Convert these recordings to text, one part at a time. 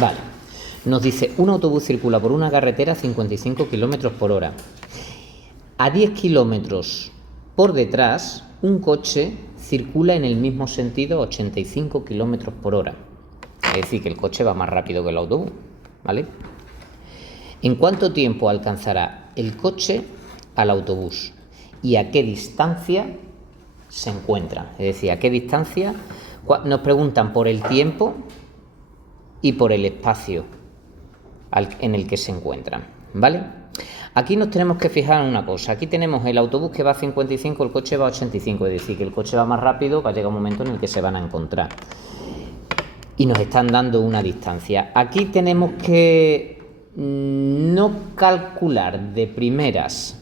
Vale. Nos dice, un autobús circula por una carretera a 55 km por hora. A 10 kilómetros por detrás, un coche circula en el mismo sentido a 85 km por hora. Es decir, que el coche va más rápido que el autobús, ¿vale? ¿En cuánto tiempo alcanzará el coche al autobús? ¿Y a qué distancia se encuentra? Es decir, ¿a qué distancia? Nos preguntan por el tiempo y por el espacio en el que se encuentran, ¿vale? Aquí nos tenemos que fijar en una cosa. Aquí tenemos el autobús que va a 55, el coche va a 85, es decir, que el coche va más rápido, va a llegar un momento en el que se van a encontrar. Y nos están dando una distancia. Aquí tenemos que no calcular de primeras,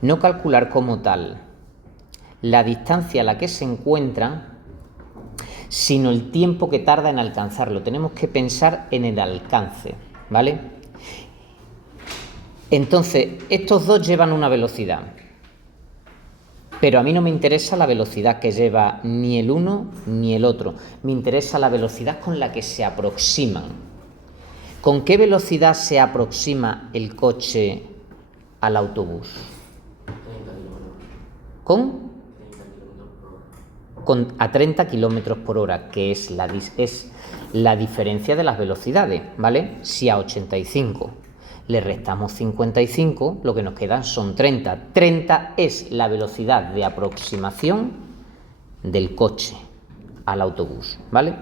no calcular como tal la distancia a la que se encuentran, sino el tiempo que tarda en alcanzarlo. Tenemos que pensar en el alcance, ¿vale? Entonces, estos dos llevan una velocidad, pero a mí no me interesa la velocidad que lleva ni el uno ni el otro. Me interesa la velocidad con la que se aproximan. ¿Con qué velocidad se aproxima el coche al autobús? A 30 kilómetros por hora, que es la diferencia de las velocidades, ¿vale? Si a 85 le restamos 55, lo que nos quedan son 30. 30 es la velocidad de aproximación del coche al autobús, ¿vale?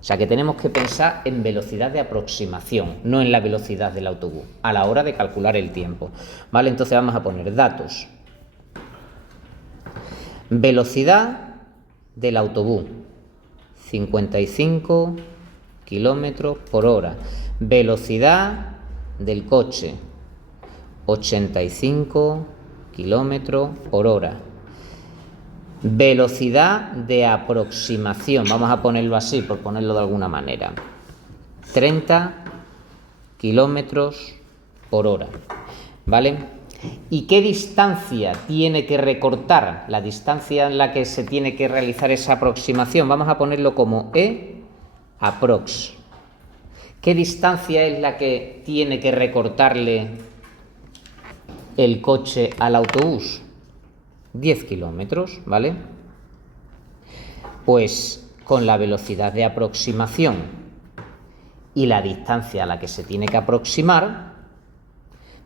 O sea que tenemos que pensar en velocidad de aproximación, no en la velocidad del autobús, a la hora de calcular el tiempo, ¿vale? Entonces vamos a poner datos. Velocidad del autobús, 55 kilómetros por hora. Velocidad del coche, 85 kilómetros por hora. Velocidad de aproximación, vamos a ponerlo así, por ponerlo de alguna manera, 30 kilómetros por hora, ¿vale? ¿Y qué distancia tiene que recortar? La distancia en la que se tiene que realizar esa aproximación, vamos a ponerlo como aprox. ¿Qué distancia es la que tiene que recortarle el coche al autobús? 10 kilómetros, ¿vale? Pues con la velocidad de aproximación y la distancia a la que se tiene que aproximar,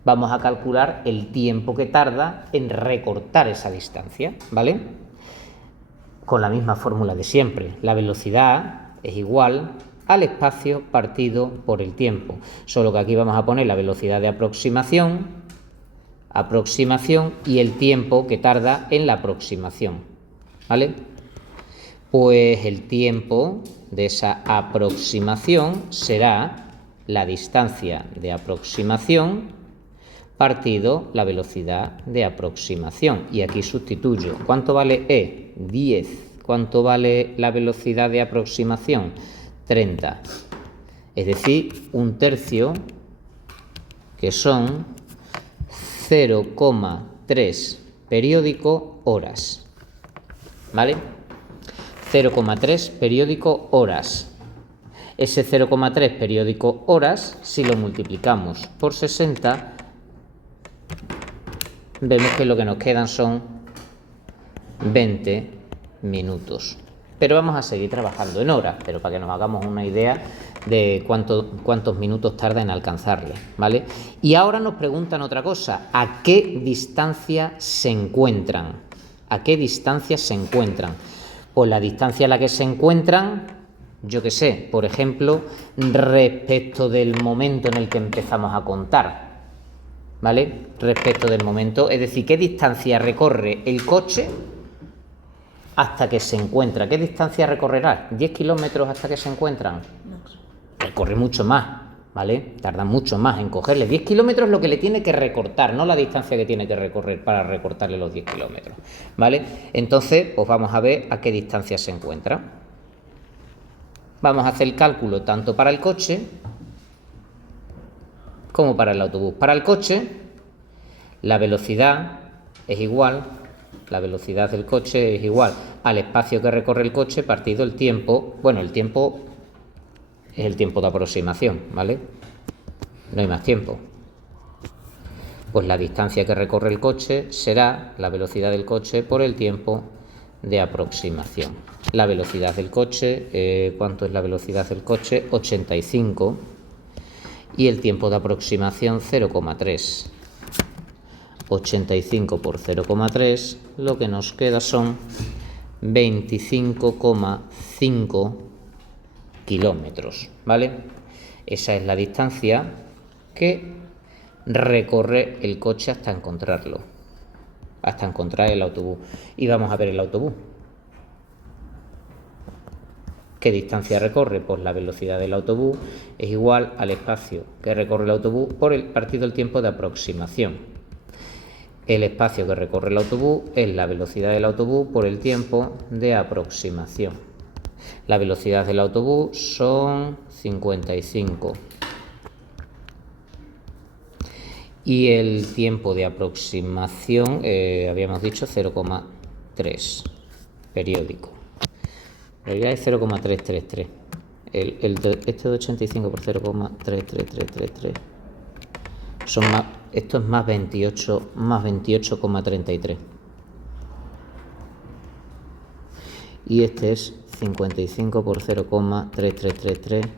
vamos a calcular el tiempo que tarda en recortar esa distancia, ¿vale? Con la misma fórmula de siempre. La velocidad es igual al espacio partido por el tiempo. Solo que aquí vamos a poner la velocidad de aproximación y el tiempo que tarda en la aproximación, ¿vale? Pues el tiempo de esa aproximación será la distancia de aproximación partido la velocidad de aproximación. Y aquí sustituyo. ¿Cuánto vale 10. ¿Cuánto vale la velocidad de aproximación? 30. Es decir, un tercio, que son 0,3 periódico horas, ¿vale? 0,3 periódico horas. Ese 0,3 periódico horas, si lo multiplicamos por 60, vemos que lo que nos quedan son 20 minutos. Pero vamos a seguir trabajando en horas, pero para que nos hagamos una idea de cuántos minutos tarda en alcanzarle, ¿vale? Y ahora nos preguntan otra cosa, ¿a qué distancia se encuentran? ¿A qué distancia se encuentran? Pues la distancia a la que se encuentran, yo qué sé, por ejemplo, respecto del momento en el que empezamos a contar, ¿vale? Respecto del momento, es decir, ¿qué distancia recorre el coche hasta que se encuentra? ¿Qué distancia recorrerá? ¿10 kilómetros hasta que se encuentran? Recorre mucho más, ¿vale? Tarda mucho más en cogerle. 10 kilómetros es lo que le tiene que recortar, no la distancia que tiene que recorrer para recortarle los 10 kilómetros, ¿vale? Entonces, pues vamos a ver a qué distancia se encuentra. Vamos a hacer el cálculo tanto para el coche como para el autobús. Para el coche, la velocidad es igual, la velocidad del coche es igual al espacio que recorre el coche partido el tiempo, bueno, el tiempo es el tiempo de aproximación, ¿vale? No hay más tiempo. Pues la distancia que recorre el coche será la velocidad del coche por el tiempo de aproximación. La velocidad del coche, ¿cuánto es la velocidad del coche? 85. Y el tiempo de aproximación 0,3. 85 por 0,3, lo que nos queda son 25,5 kilómetros, ¿vale? Esa es la distancia que recorre el coche hasta encontrarlo, hasta encontrar el autobús. Y vamos a ver el autobús. ¿Qué distancia recorre? Pues la velocidad del autobús es igual al espacio que recorre el autobús por el partido del tiempo de aproximación. El espacio que recorre el autobús es la velocidad del autobús por el tiempo de aproximación. La velocidad del autobús son 55. Y el tiempo de aproximación, habíamos dicho 0,3 periódico. En realidad es 0,333. Este de 85 por 0,33333 son más, esto es más 28,33. Y este es 55 por 0,3333,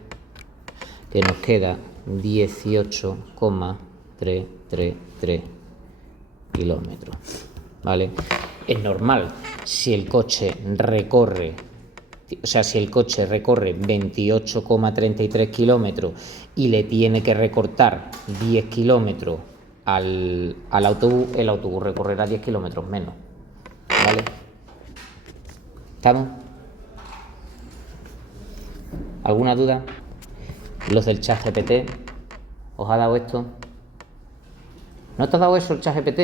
que nos queda 18,333 kilómetros, ¿vale? Es normal, si el coche recorre 28,33 kilómetros y le tiene que recortar 10 kilómetros al autobús, el autobús recorrerá 10 kilómetros menos, ¿vale? ¿Estamos? ¿Alguna duda? ¿Los del ChatGPT os ha dado esto? ¿No te ha dado eso el ChatGPT?